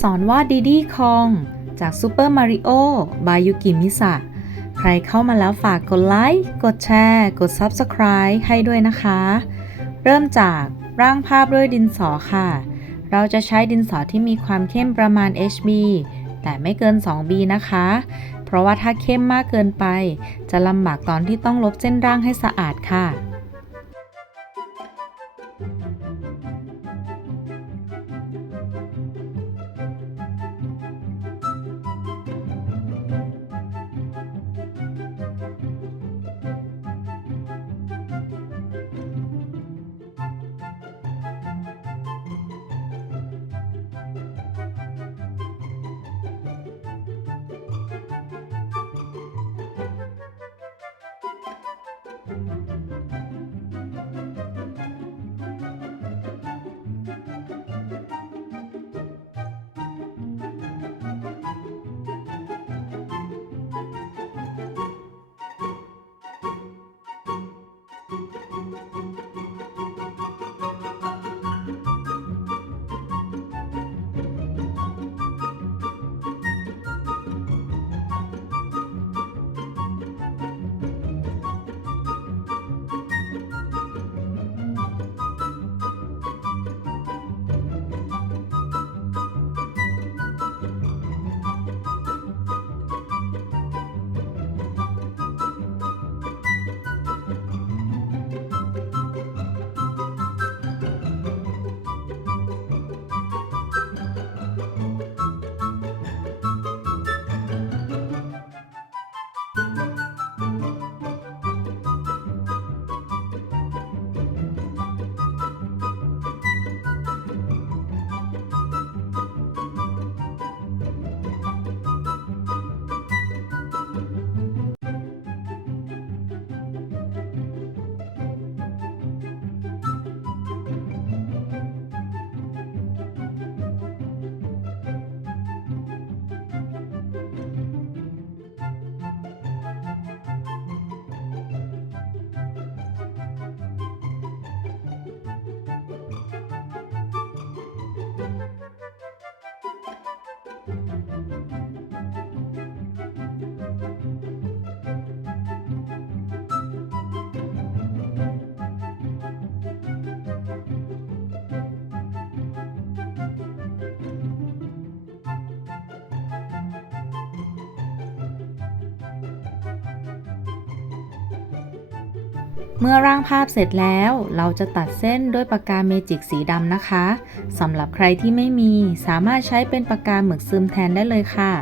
สอนวาดดีดีคอง จากซูเปอร์มาริโอบายยุกิมิสะใครเข้ามาแล้วฝากกดไลค์ กดแชร์ กด Subscribe ให้ด้วยนะคะ เริ่มจากร่างภาพด้วยดินสอค่ะ เราจะใช้ดินสอที่มีความเข้มประมาณ HB แต่ไม่เกิน 2B นะคะ เพราะว่าถ้าเข้มมากเกินไป จะลำบากตอนที่ต้องลบเส้นร่างให้สะอาดค่ะ เมื่อร่างภาพเสร็จแล้ว เราจะตัดเส้นด้วยปากกาเมจิกสีดำนะคะสำหรับใครที่ไม่มีสามารถใช้เป็นปากกาหมึกซึมแทนได้เลยค่ะ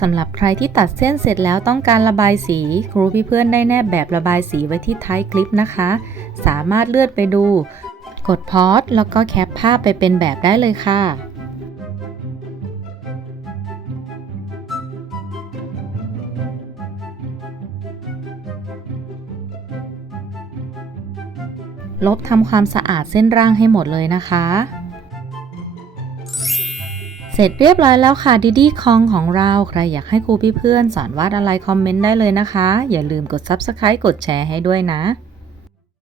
สำหรับใครที่ตัดเส้นเสร็จแล้วต้องการระบายสี ครูพี่เพื่อนได้แนบแบบระบายสีไว้ที่ท้ายคลิปนะคะ สามารถเลื่อนไปดู กดพอสแล้วก็แคปภาพไปเป็นแบบได้เลยค่ะลบทำความสะอาดเส้นร่างให้หมดเลยนะคะ เสร็จเรียบร้อยแล้วค่ะดิดี้คองของเราใครอยากให้ครูพี่เพื่อนสอนวาดอะไรคอมเมนต์ได้เลยนะคะ อย่าลืมกด Subscribe กดแชร์ให้ด้วยนะ